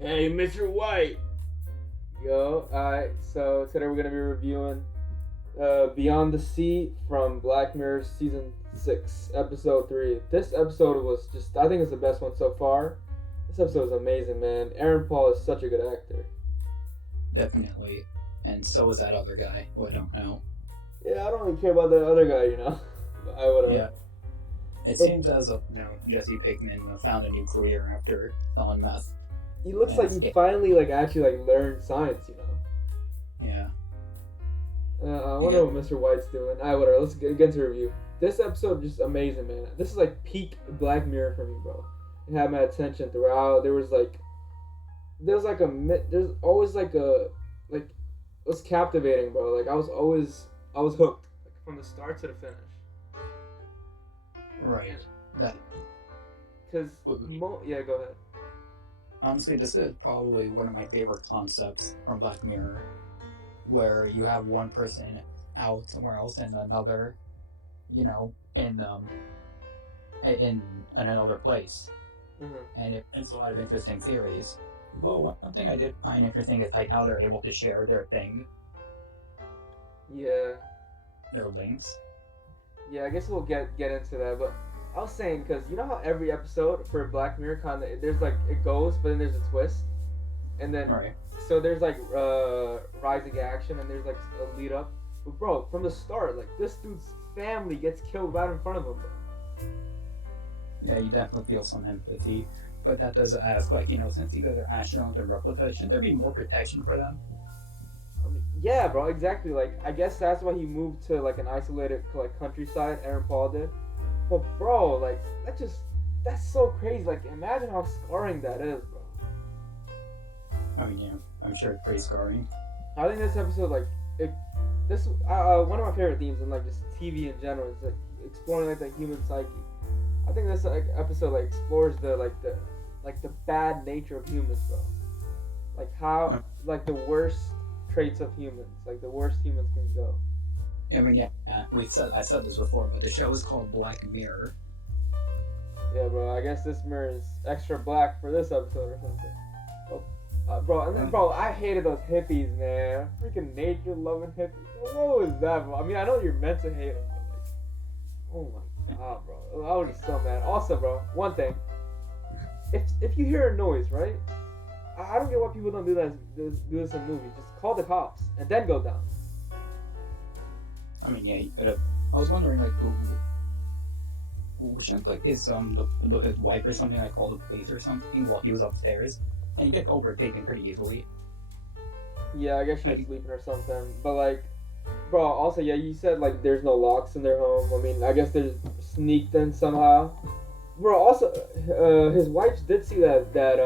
Hey, Mr. White. Yo, alright, so today we're gonna be reviewing Beyond the Sea from Black Mirror Season 6, Episode 3. This episode was just, I think it's the best one so far. This episode is amazing, man. Aaron Paul is such a good actor. Definitely. And so is that other guy, who I don't know. Yeah, I don't really care about the other guy, you know. But I would have. Yeah. It seems as though, Jesse Pinkman found a new career after selling meth. He looks like he finally, actually, learned science, you know. Yeah. I wonder what Mr. White's doing. Whatever. Let's get into review. This episode just amazing, man. This is like peak Black Mirror for me, bro. It had my attention throughout. There's always it was captivating, bro. Like I was hooked, like from the start to the finish. Right. Yeah, go ahead. Honestly, this is probably one of my favorite concepts from Black Mirror, where you have one person out somewhere else and another, in another place, and it brings a lot of interesting theories. Well, one thing I did find interesting is how they're able to share their thing. Yeah. Their links. Yeah, I guess we'll get into that, but I was saying, because you know how every episode for Black Mirror there's it goes, but then there's a twist, and then so there's rising action, and there's a lead up. But bro, from the start, this dude's family gets killed right in front of him, bro. Yeah, you definitely feel some empathy, but that does ask, since these guys are astronauts and replicas, shouldn't there be more protection for them? Yeah, bro, exactly. I guess that's why he moved to an isolated countryside. Aaron Paul did. But bro, that's so crazy. Imagine how scarring that is, bro. I mean, yeah, I'm sure it's pretty scarring. I think this episode, one of my favorite themes in just TV in general is exploring the human psyche. I think this episode explores the bad nature of humans, bro. How the worst traits of humans, the worst humans can go. I mean, yeah, I said this before, but the show is called Black Mirror. Yeah, bro. I guess this mirror is extra black for this episode or something. Bro, I hated those hippies, man. Freaking nature-loving hippies. What was that, bro? I mean, I know you're meant to hate them, but oh my god, bro. I was just so mad. Also, bro, one thing. If you hear a noise, right? I don't get why people don't do this in movies. Just call the cops and then go down. I mean, yeah, you could have. I was wondering, who shouldn't his wife or something call the police or something while he was upstairs, and he gets overtaken pretty easily. Yeah, I guess she was sleeping or something. But bro, also yeah, you said there's no locks in their home. I mean, I guess they're sneaked in somehow. Bro, also his wife did see that van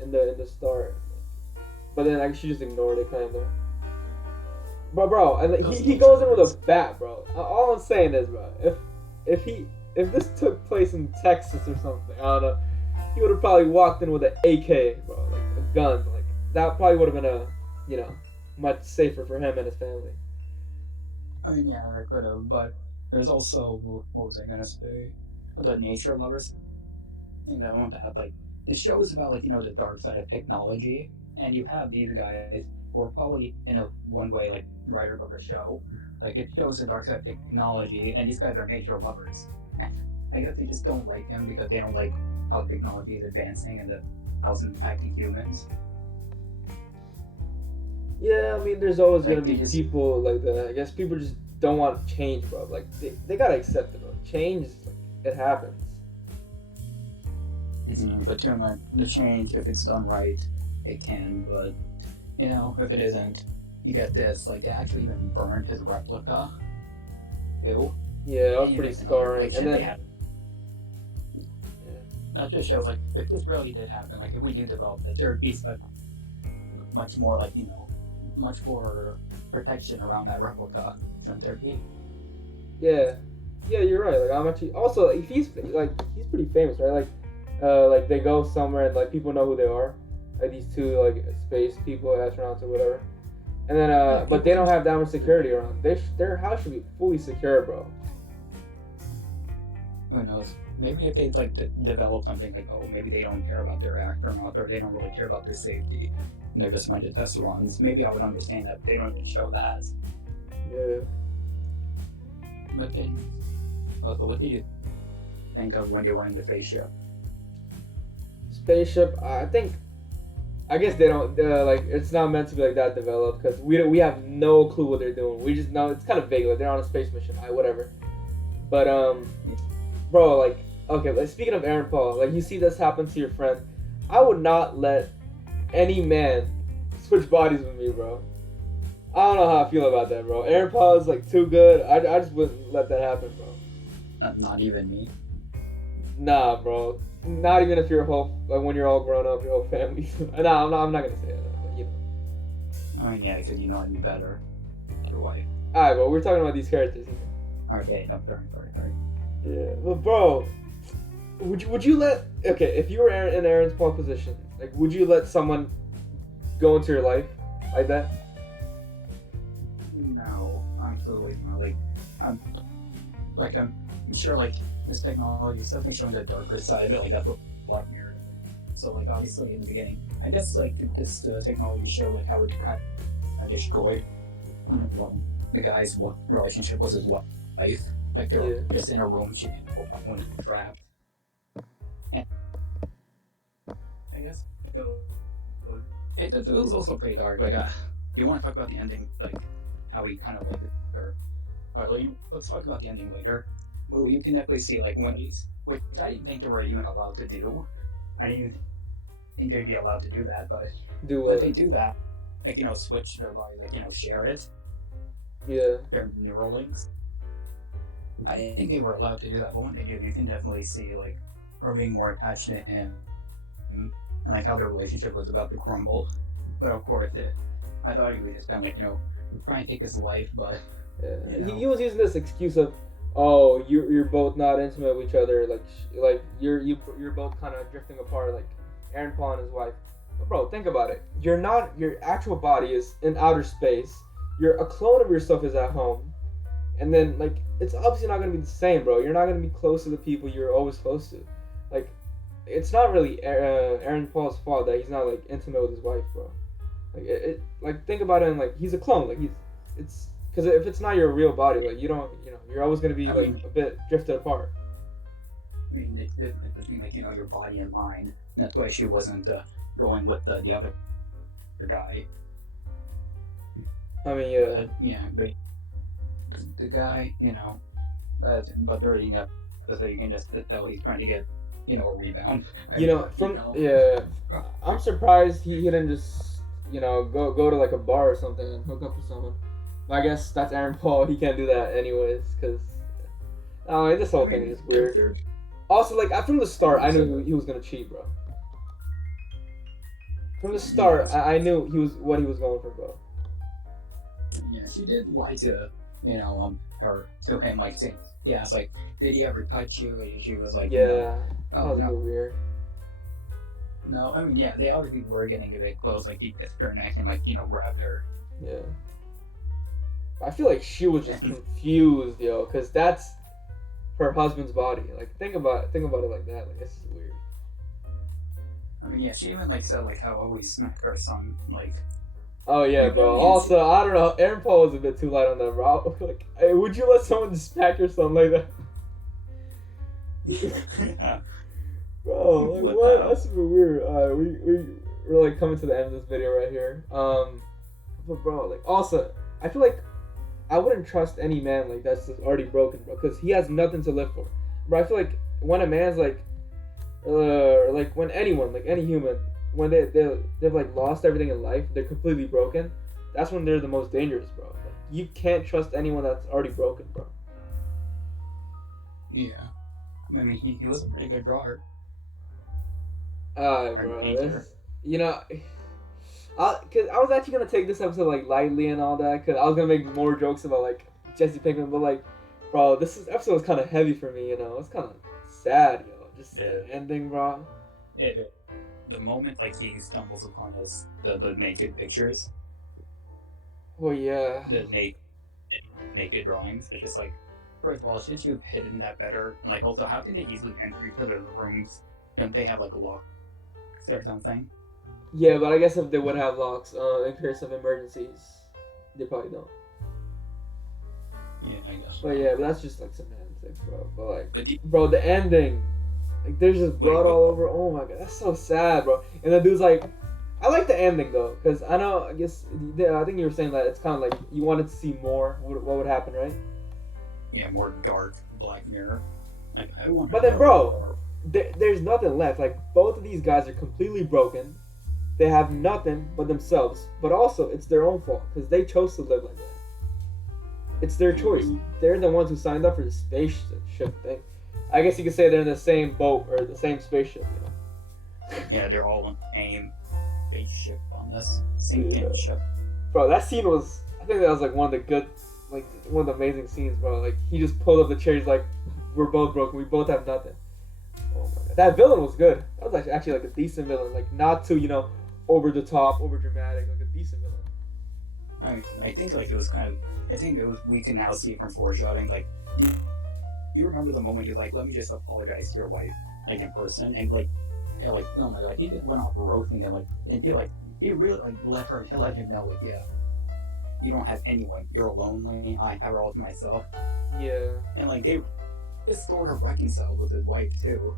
in the start, but then she just ignored it kind of. Bro, and he goes in with a bat, bro. All I'm saying is, bro, if this took place in Texas or something, I don't know, he would have probably walked in with an AK, bro, a gun. That probably would have been much safer for him and his family. I mean, yeah, I could have, but there's also, what was I gonna say? The nature lovers thing that I want to have. The show is about the dark side of technology, and you have these guys who are probably in one way writers of the show. It shows the dark side of technology, and these guys are nature lovers. I guess they just don't like him because they don't like how technology is advancing and how it's impacting humans. Yeah, I mean, there's always gonna be people like that. I guess people just don't want change, bro. They gotta accept it, bro. Change, it happens. But the change, if it's done right, it can. But if it isn't, you get this. They actually even burned his replica. Ew. Yeah, that was pretty scarring. And then that just shows if this really did happen, if we do develop it, there would be much more much more protection around that replica, shouldn't there be? Yeah, you're right. I'm actually also he's pretty famous, right? They go somewhere and people know who they are, these two space people, astronauts or whatever, and then but they don't have that much security around. Their house should be fully secure, bro. Who knows? maybe if they like develop something like, oh, maybe they don't care about their astronauts or they don't really care about their safety, and they're just a bunch of test runs, maybe I would understand that. But they don't even show that. Yeah. But then, also, what did you think of when they were in the spaceship? Spaceship. I guess they don't like. It's not meant to be like that developed because we have no clue what they're doing. We just know it's kind of vague. Like they're on a space mission. Whatever. But bro, like okay. Like, speaking of Aaron Paul, like you see this happen to your friend. I would not let any man switch bodies with me, bro. I don't know how I feel about that, bro. Aaron Paul is like too good. I just wouldn't let that happen, bro. Not even me. Nah, bro. Not even if you're like when you're all grown up, your whole family. Nah, I'm not gonna say that, but you know. I mean, yeah, because you know I'd be better. Your wife. Alright, well, we're talking about these characters here. Okay, no, sorry. Yeah, but bro, would you let if you were in Aaron's Paul position, like would you let someone go into your life like that? No, absolutely not. I'm sure like this technology is definitely showing the darker side of it. Like that's what Black Mirror. So like obviously in the beginning, I guess like this technology showed like how it kind of destroyed the guy's relationship with his wife. Like they were just in a room, she when trapped. And I guess it was also pretty dark. Like you want to talk about the ending, like how he kind of like let's talk about the ending later. Well, you can definitely see like when he's, which I didn't think they were even allowed to do. I didn't even think they'd be allowed to do that, but when they do that, like switch their body, like share it. Yeah. Their neural links. I didn't think they were allowed to do that, but when they do, you can definitely see like her being more attached to him, and like how their relationship was about to crumble. But of course, I thought he would just kind of like try and take his life, but he was using this excuse of, oh, you're both not intimate with each other, like you're both kind of drifting apart, like Aaron Paul and his wife. But bro, think about it. Your actual body is in outer space. A clone of yourself is at home, and then like it's obviously not gonna be the same, bro. You're not gonna be close to the people you're always close to. Like, it's not really Aaron Paul's fault that he's not like intimate with his wife, bro. Like like think about it, and like he's a clone. Like it's because if it's not your real body, like you're always gonna be a bit drifted apart. I mean, it's different between like your body and mind. And that's why she wasn't going with the other guy. I mean, but the guy, but they're eating up, so you can just tell he's trying to get, a rebound. I'm surprised he didn't just, go to like a bar or something and hook up with someone. I guess that's Aaron Paul. He can't do that anyways, because this whole thing is weird. Also, like from the start, I knew he was gonna cheat, bro. From the start, I knew what he was going for, bro. Yeah, she did lie to, her to him, like saying, yeah, it's like, did he ever touch you? And she was like, yeah, that was a bit weird. No, I mean, yeah, they obviously were getting a bit close. Like he kissed her neck and like grabbed her. Yeah. I feel like she was just confused, yo, because that's her husband's body. Like think about it like that. Like this is weird. I mean, yeah, she even like said like how we smack her son, like. Oh yeah, bro. Also, I don't know. Aaron Paul was a bit too light on that, bro. Like, hey, would you let someone just smack your son like that? Yeah. Bro, like what? That's super weird. We're like coming to the end of this video right here. But bro, like also, I feel like I wouldn't trust any man like that's just already broken, bro, because he has nothing to live for. But I feel like when a man's like when anyone, like any human, when they've like lost everything in life, they're completely broken. That's when they're the most dangerous, bro. Like, you can't trust anyone that's already broken, bro. Yeah, I mean he was a pretty good drawer. Bro, cause I was actually gonna take this episode like lightly and all that, cause I was gonna make more jokes about like Jesse Pinkman, but like, bro, episode was kind of heavy for me. It's kind of sad, yo. Just the ending, bro. The moment like he stumbles upon the naked pictures. Oh yeah. The naked drawings. It's just like, first of all, should you have hidden that better? And like, also, how can they easily enter each other's rooms? Don't they have like locks or something? Yeah, but I guess if they would have locks, in case of emergencies, they probably don't. Yeah, I guess. But yeah, but that's just like semantics, bro. But like, But bro, the ending, like, there's just blood all over. Oh my god, that's so sad, bro. And the dude's like, I like the ending though, cause I know, I guess, I think you were saying that it's kind of like you wanted to see more. What would happen, right? yeah, more dark Black Mirror. Like, I want. But then, bro, there's nothing left. Like, both of these guys are completely broken. They have nothing but themselves. But also, it's their own fault because they chose to live like that. It's their choice. They're the ones who signed up for the spaceship thing. I guess you could say they're in the same boat or the same spaceship, you know? Yeah, they're all on AIM spaceship on this sinking ship. Bro, that scene was, I think that was like one of the good, like one of the amazing scenes, bro. Like, he just pulled up the chair, he's like, we're both broken, we both have nothing. Oh my god. That villain was good. That was actually like a decent villain. Like, not too, you know, over the top, over dramatic, like a decent villain. I think like it was kind of. I think it was. We can now see from foreshadowing. Like, you remember the moment you're like, "Let me just apologize to your wife," like in person, and like, yeah, like, oh my god, he just went off roasting him, like, and he really like let him know, like, yeah, you don't have anyone, you're lonely, I have her all to myself. Yeah. And like they just sort of reconciled with his wife too.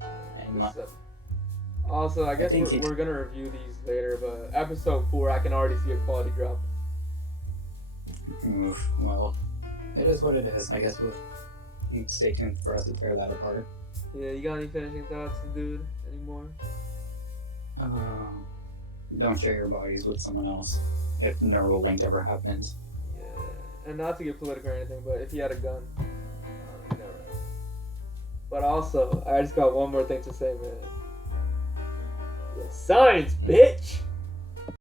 Yeah. And Also, I guess we're gonna review these later, but episode 4, I can already see a quality drop. Well, it is what it is. I guess we'll stay tuned for us to tear that apart. Yeah, you got any finishing thoughts, dude? Anymore? Don't share your bodies with someone else if Neuralink ever happens. Yeah, and not to get political or anything, but if you had a gun, you never know. But also, I just got one more thing to say, man. Science, bitch!